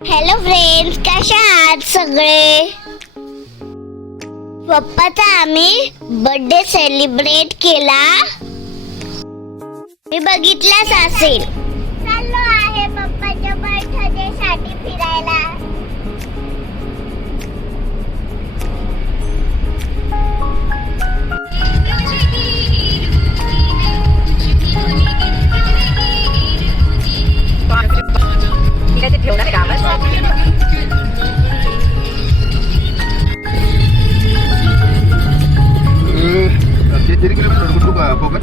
Hello friends, कशा आहात सगळे? पप्पाचा आम्ही बर्थडे सेलिब्रेट केला. मी बघितलाच असेल. चाललो आहे पप्पाच्या बर्थडे साठी फिरायला. ठेवणार किती किलोमीटर कुठू का कोकण?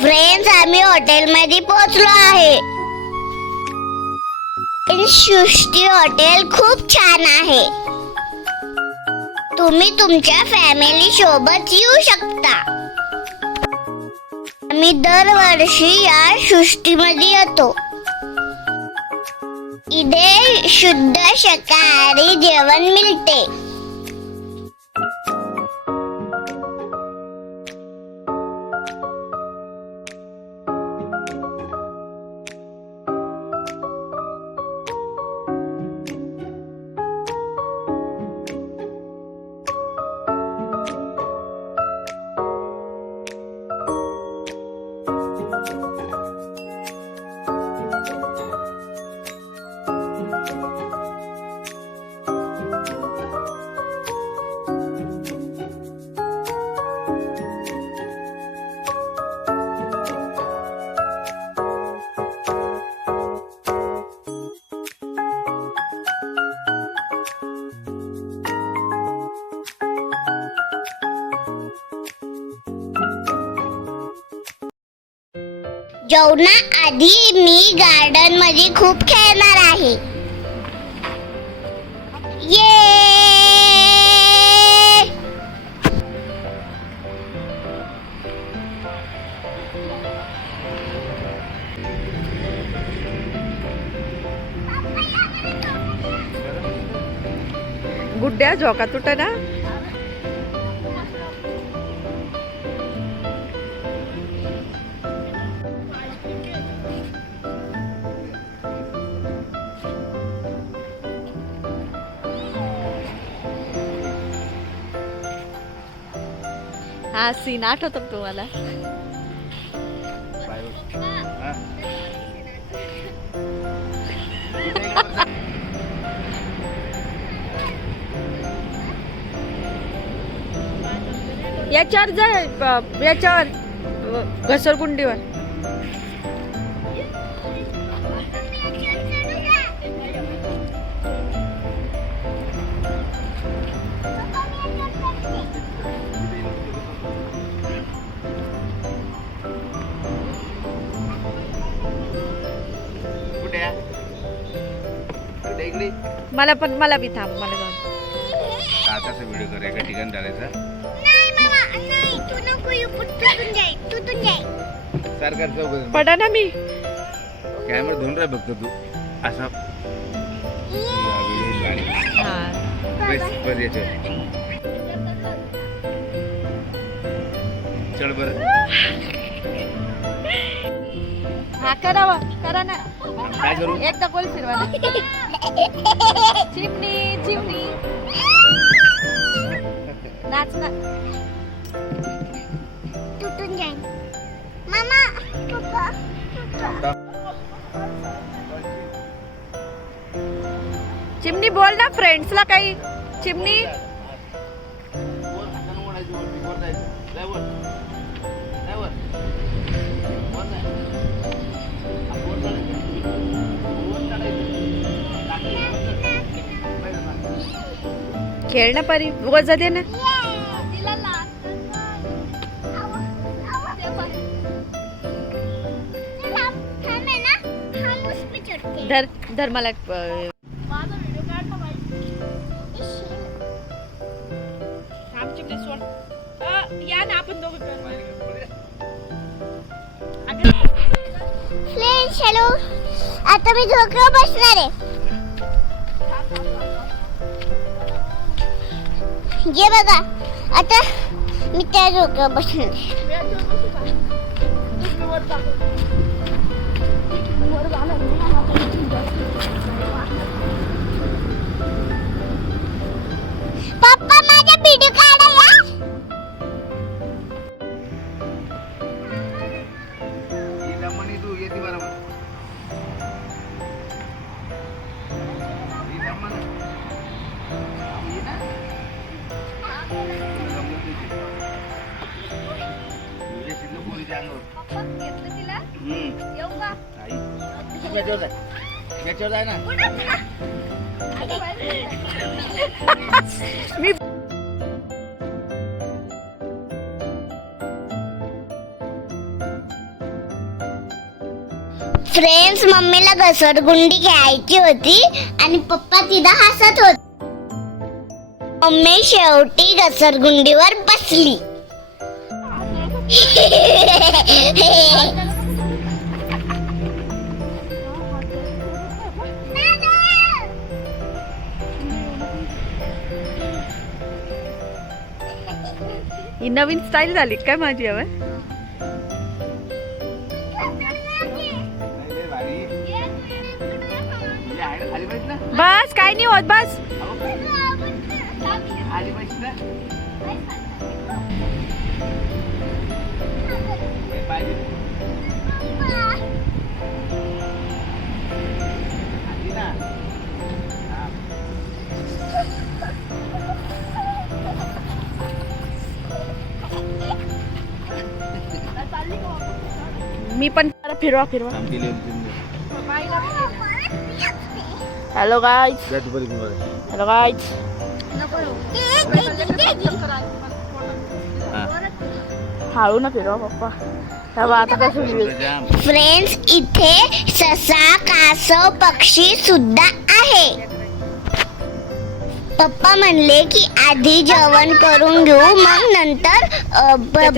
फ्रेंड्स, आम्ही हॉटेलमध्ये पोहोचलो आहे. सृष्टी हॉटेल खूप छान आहे. तुम्ही तुमच्या फॅमिली सोबत येऊ शकता. आम्ही दरवर्षी या सृष्टीमध्ये येतो. इथे शुद्ध शाकाहारी जेवण मिळते. जेवणा आधी मी गार्डन मध्ये खूप खेळणार आहे. ये गुड्ड्या झोका तुटा ना. हा सीन आठवतो का तुम्हाला? याच्यावर जा, याच्यावर घसरगुंडीवर. मला बी थांब, मला जाऊन आताचा व्हिडिओ कर, एका ठिकाणी टाकायचा. नाही मामा, नाही, तू नको येऊ. तुटून जाईल, तुटून जाईल. सरकार चौक पडा ना. मी कॅमेरा धुवून राह बघतो तू असं. बस बस याच्यावर चल बरं. हा करावा, करा ना. काय करू? एकदा गोल फिरवा ना. चिमणी चिमणी नाच ना. तुटून जाईल. मामा, पप्पा, पप्पा. चिमणी बोल ना फ्रेंड्सला काही. चिमणी खेळ ना परी, वजा दे ना. धर धर मला. या ना आपण दोघं. Friends, hello. आता मी झोक्यावर बसणार आहे. ये बघा आता मी त्या डोक्यावर बसणार. पप्पा माझा व्हिडिओ काढायला. ही लमणी तू येते बरोबर. ही लमण. ही ना? लमण तुझी. तुझ्या शिल्लक पोरीच्या अंगावर. आई. याच्यावर जाय. याच्यावर जाय ना. मी फ्रेंड्स, मम्मीला घसरगुंडी घ्यायची होती आणि पप्पा तिथं हसत होते. मम्मी शेवटी घसरगुंडीवर बसली. ही नवीन स्टाईल झाली काय माझी हवं. लय भारी. तुझ्या आईला खाली बस ना. बस काय नाही होत बस. खाली बस ना. हे पाहिजे. खाली ना. हा. मी पण फिरवा फिरवा. काम केली होती तुम्ही. Hello guys. जा तू पहिले तुम्हाला. Hello guys. हा. हळू ना फिरवा पप्पा. तेव्हा आता काय सुरू जाम. फ्रेंड्स, इथे ससा, कासव, पक्षी सुद्धा आहे. पप्पा म्हणले की आधी जेवण करून घेऊ, मग नंतर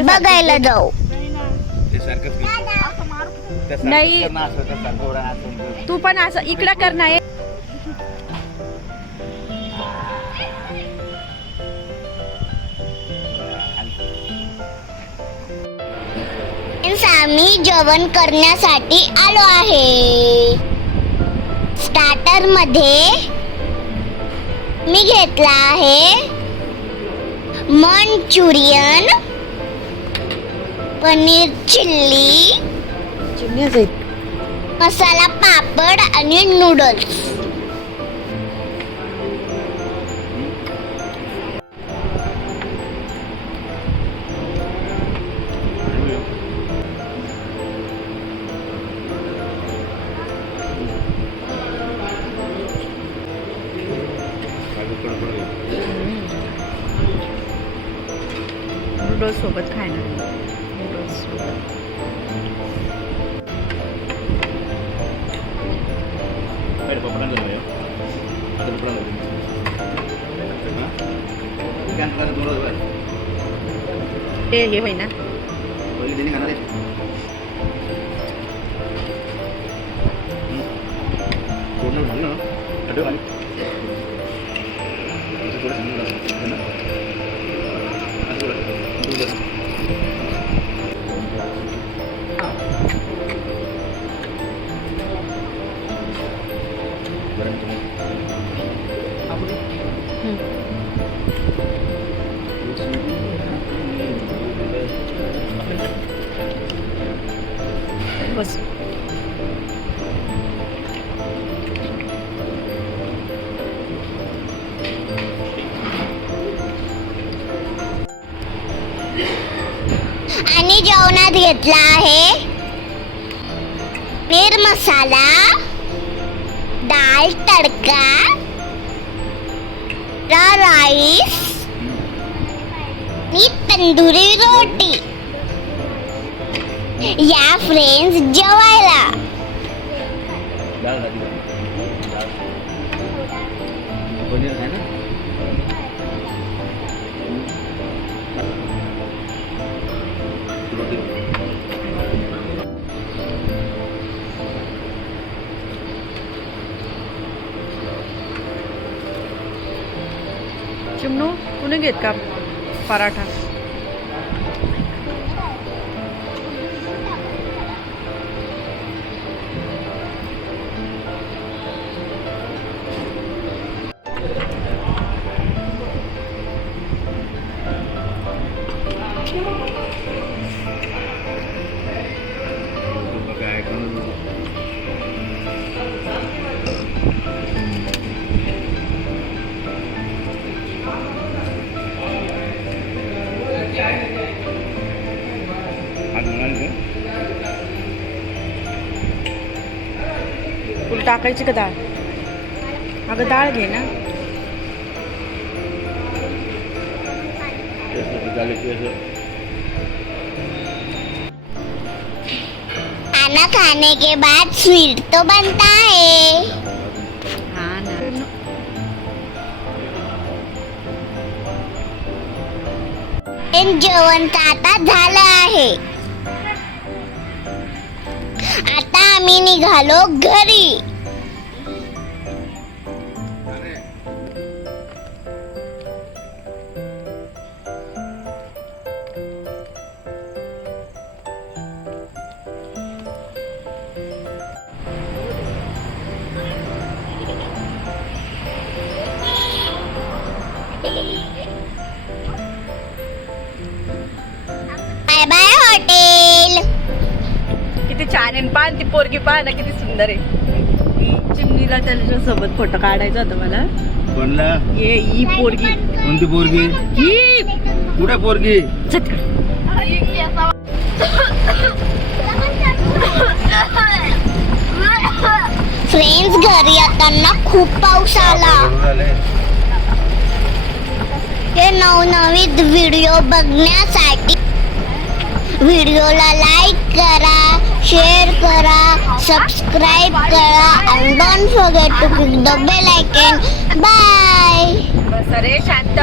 बघायला जाऊ. ते सारखंच कर. त्या सारखंच नाही. कर ना असं, त्या सारखं एवढं असं कर. तू पण असं इकडं कर ना. फ्रेंड्स, आम्ही जेवण करण्यासाठी आलो आहे. स्टार्टर मध्ये मी घेतला आहे मंचुरियन, पनीर चिल्ली, मसाला पापड आणि नूडल्स. नूडल्स सोबत खायला. नूडल्स सोबत. हे होई ना. बस. आणि जेवणात घेतला आहे पनीर मसाला, डाळ तडका, राईस आणि तंदुरी रोटी. या फ्रेंड्स जेवायला. पनीर आहे ना. चिमणू कुणी घेत का पराठा? तुला टाकायची का डाळ? अगं डाळ घे ना. खाना खाने के बाद स्वीट तो बनता है. हा ना. जेवण तर आता झालं आहे. आता आम्ही निघालो घरी. Bye bye hotel. किती छान आहे. पान ती पोरगी पाहा ना किती सुंदर आहे. ही चिमणीला त्याच्या सोबत फोटो काढायचा होता मला. कोणला? ये ही पोरगी. कोणती पोरगी? ही कुठे पोरगी? फ्रेंड्स, घरी येताना खूप पाऊस आला. हे नवनवीन व्हिडिओ बघण्यासाठी व्हिडिओला लाईक करा, शेअर करा, सबस्क्राईब करा and don't forget to click the bell icon. Bye. बस रे शांत.